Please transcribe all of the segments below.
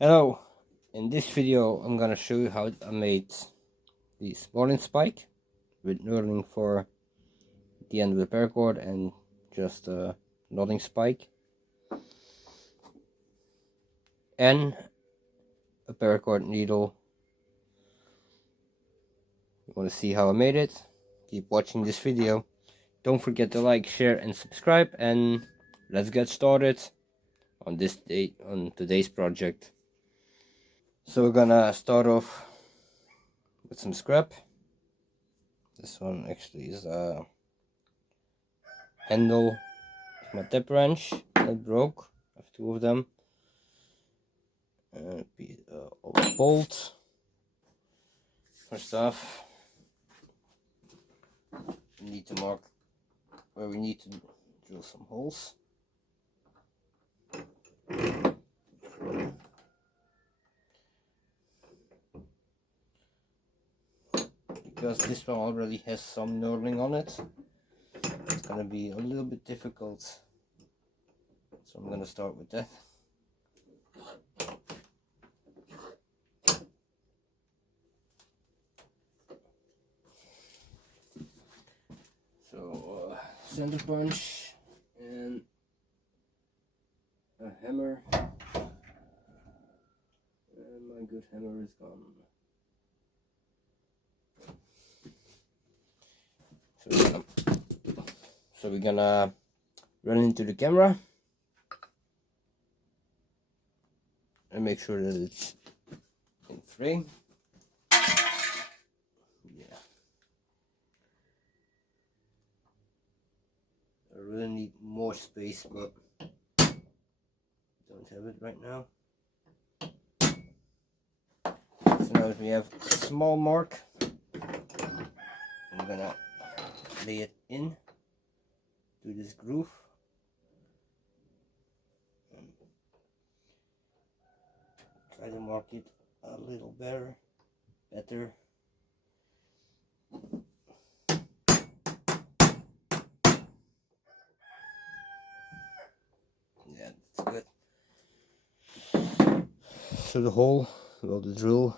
Hello, in this video I'm gonna show you how I made this bowling spike with knurling for the end of the paracord and just a knotting spike and a paracord needle. You want to see how I made it? Keep watching this video. Don't forget to like, share and subscribe, and let's get started on today's project. So we're gonna start off with some scrap. This one actually is a handle of my tap wrench that broke. I have two of them. A piece of a bolt. First off, we need to mark where we need to drill some holes. Because this one already has some knurling on it, it's gonna be a little bit difficult. So I'm gonna start with that. So center punch and a hammer, and my good hammer is gone. So we're gonna run into the camera and make sure that it's in frame. Yeah, I really need more space, but don't have it right now. So now that we have a small mark, I'm gonna lay it in to this groove. Try to mark it a little better. Yeah, that's good. So the hole, well, the drill,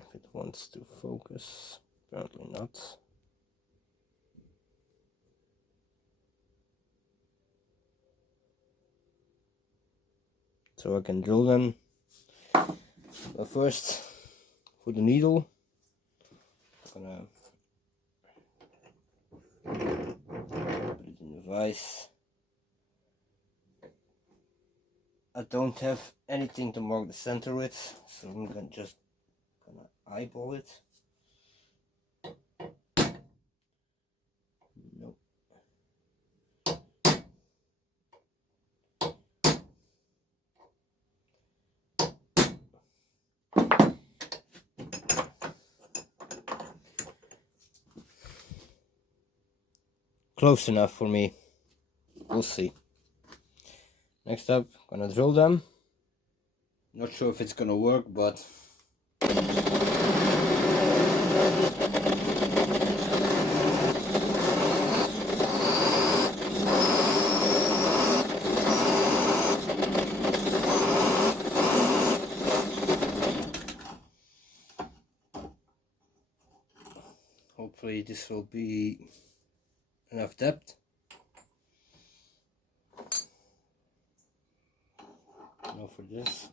if it wants to focus, apparently not. So I can drill them. But first, for the needle, I'm gonna put it in the vise. I don't have anything to mark the center with, so I'm gonna eyeball it. Nope. Close enough for me. We'll see. Next up, I'm gonna drill them. Not sure if it's gonna work, but hopefully this will be enough depth. Now for this,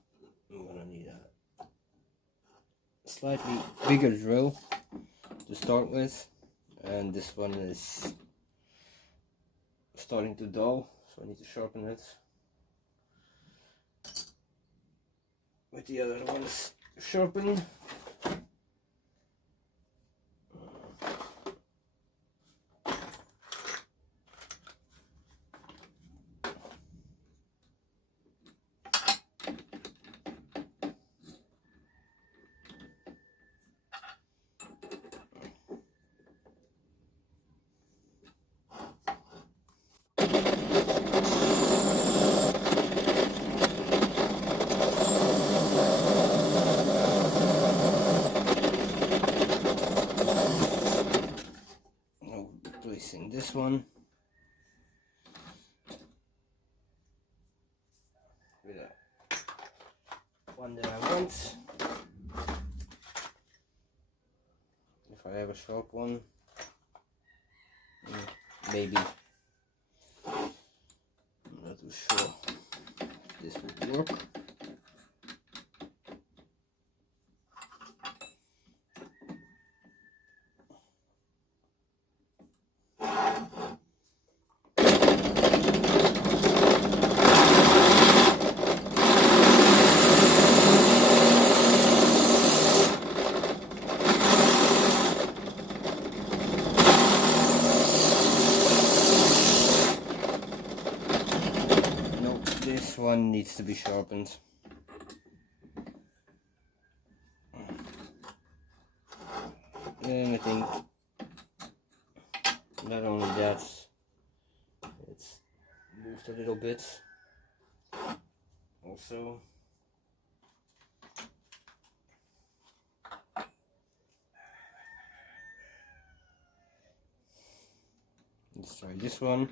I'm gonna need a slightly bigger drill to start with, and this one is starting to dull, so I need to sharpen it. With the other ones sharpened. with a one that I want. If I have a sharp one, maybe. I'm not too sure this would work. This one needs to be sharpened. And I think not only that, it's moved a little bit. Also, let's try this one.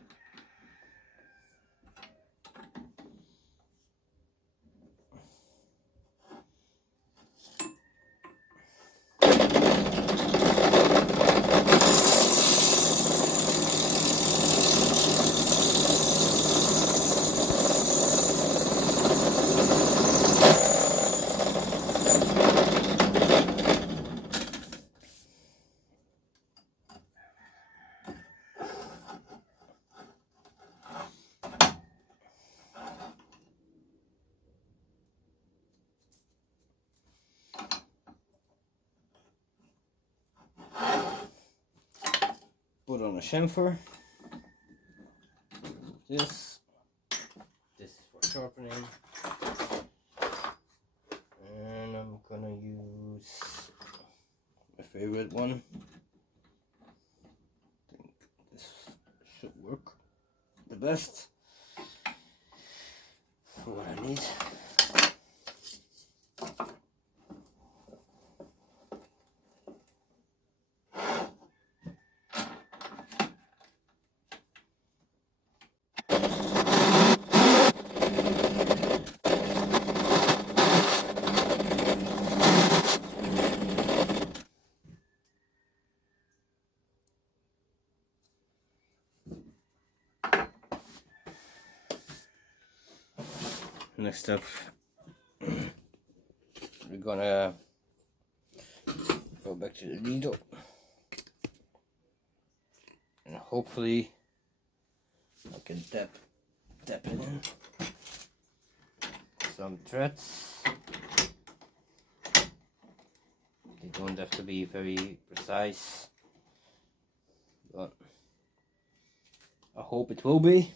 Put on a chamfer. This is for sharpening, and I'm gonna use my favorite one. I think this should work the best for what I need. Next up, we're gonna go back to the needle and hopefully I can tap it in. Some threads. They don't have to be very precise, but I hope it will be.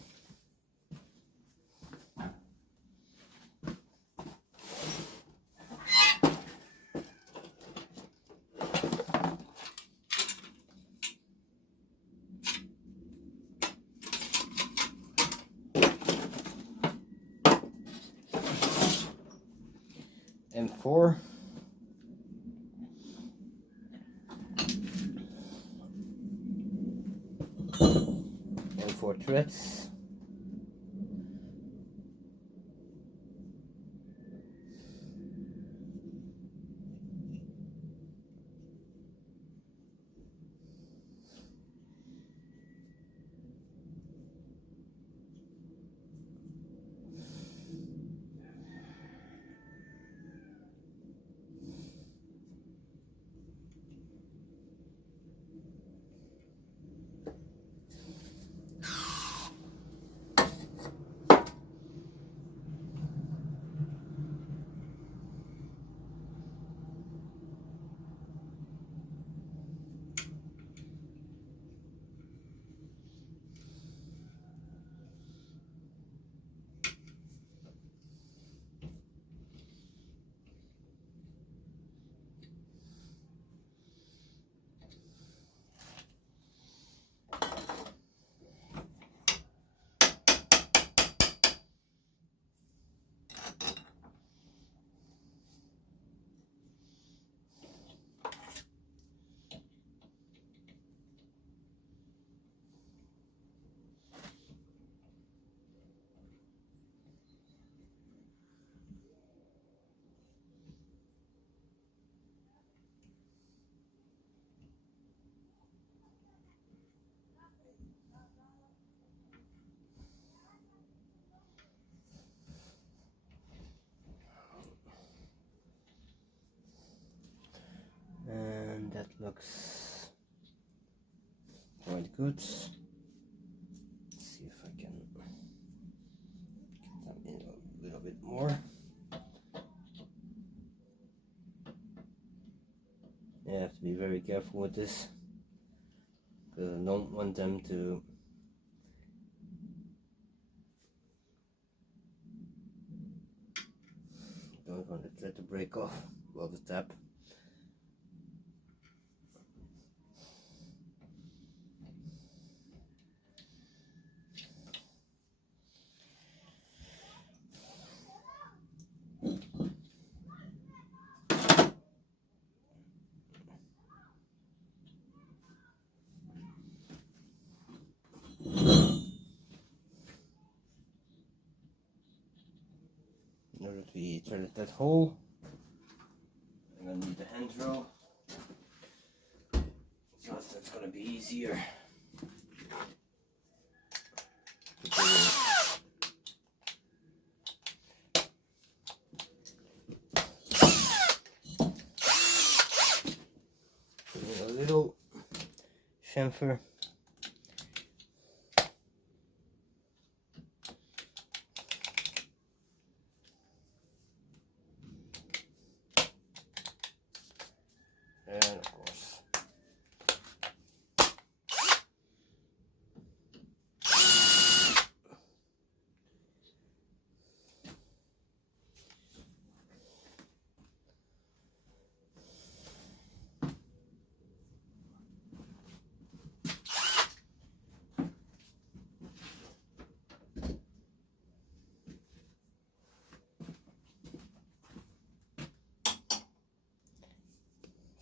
M4. M4 threads. good. Let's see if I can get them in a little bit more. I have to be very careful with this because I don't want them to thread to break off above the tap. In order to thread that hole, I'm going to need the hand drill, because that's going to be easier. A little chamfer. And of course,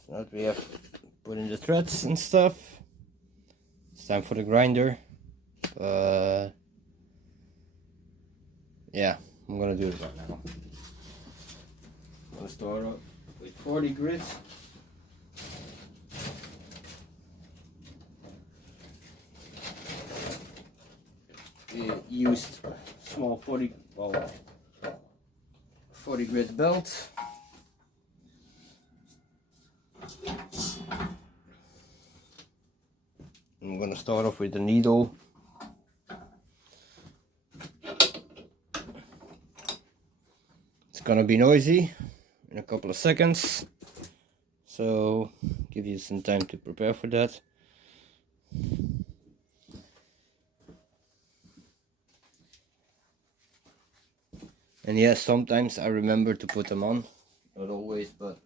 so now that we have put in the threads and stuff, it's time for the grinder. Yeah, I'm gonna do it right now. I'm gonna start off with 40 grit. We used small 40 grit belt. I'm gonna start off with the needle. It's gonna be noisy in a couple of seconds, so give you some time to prepare for that. And yes, sometimes I remember to put them on, not always, but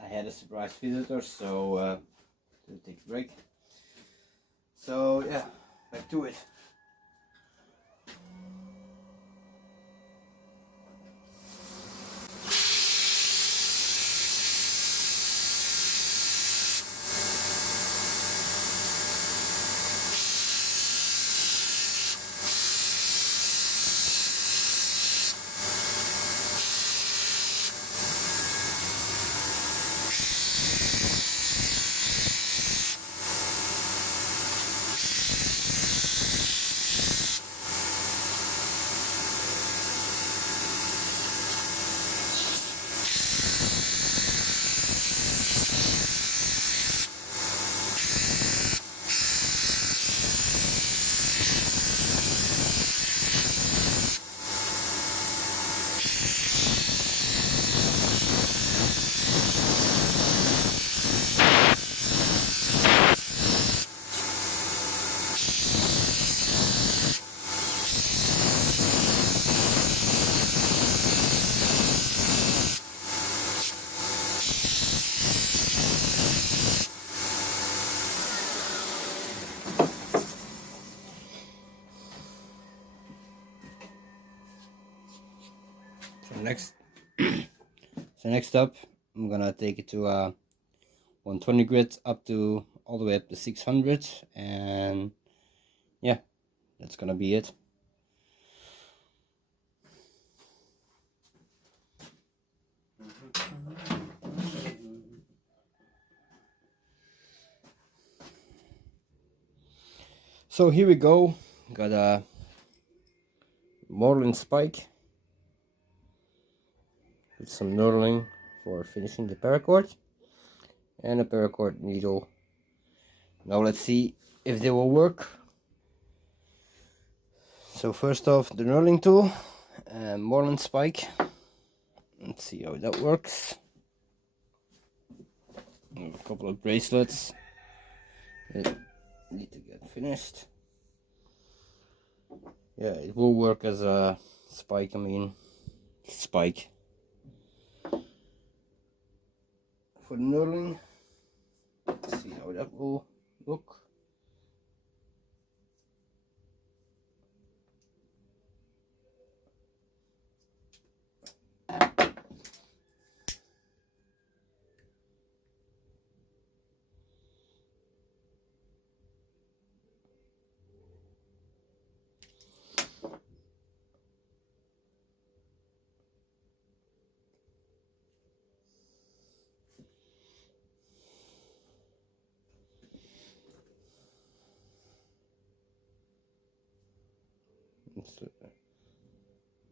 I had a surprise visitor, so to take a break. So yeah, back to it. Next, so next up, I'm gonna take it to 120 grit up to all the way up to 600, and yeah, that's gonna be it. So here we go. Got a Marlin spike with some knurling for finishing the paracord, and a paracord needle. Now let's see if they will work. So first off, the knurling tool and Marlin spike. Let's see how that works. I have a couple of bracelets that need to get finished. Yeah, it will work as a spike, spike. For the knurling, let's see how that will look.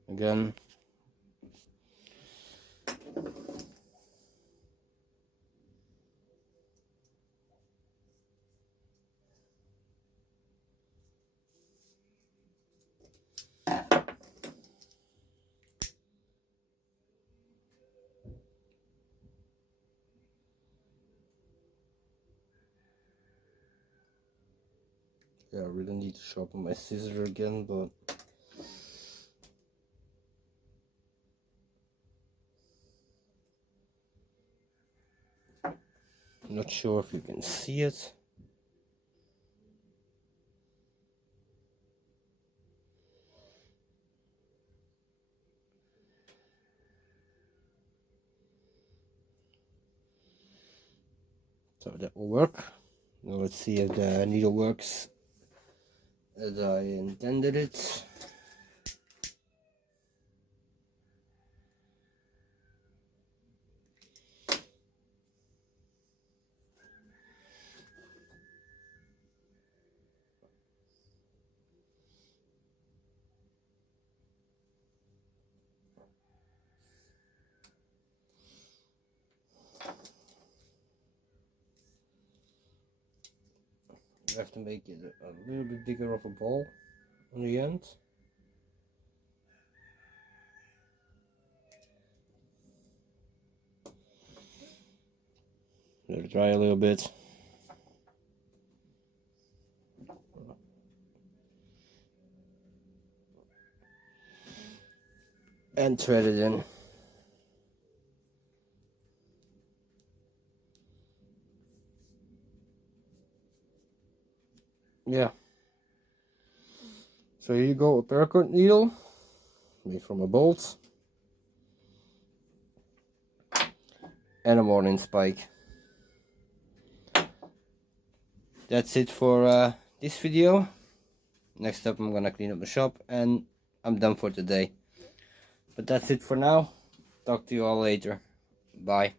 Again, yeah, I really need to sharpen my scissor again, but I'm not sure if you can see it. So that will work. Now let's see if the needle works as I intended it. I have to make it a little bit bigger of a ball on the end. Let it dry a little bit. And thread it in. Yeah. So here you go, a paracord needle made from a bolt and a Marlin spike. That's it for this video. Next up I'm gonna clean up the shop and I'm done for today. But that's it for now. Talk to you all later. Bye.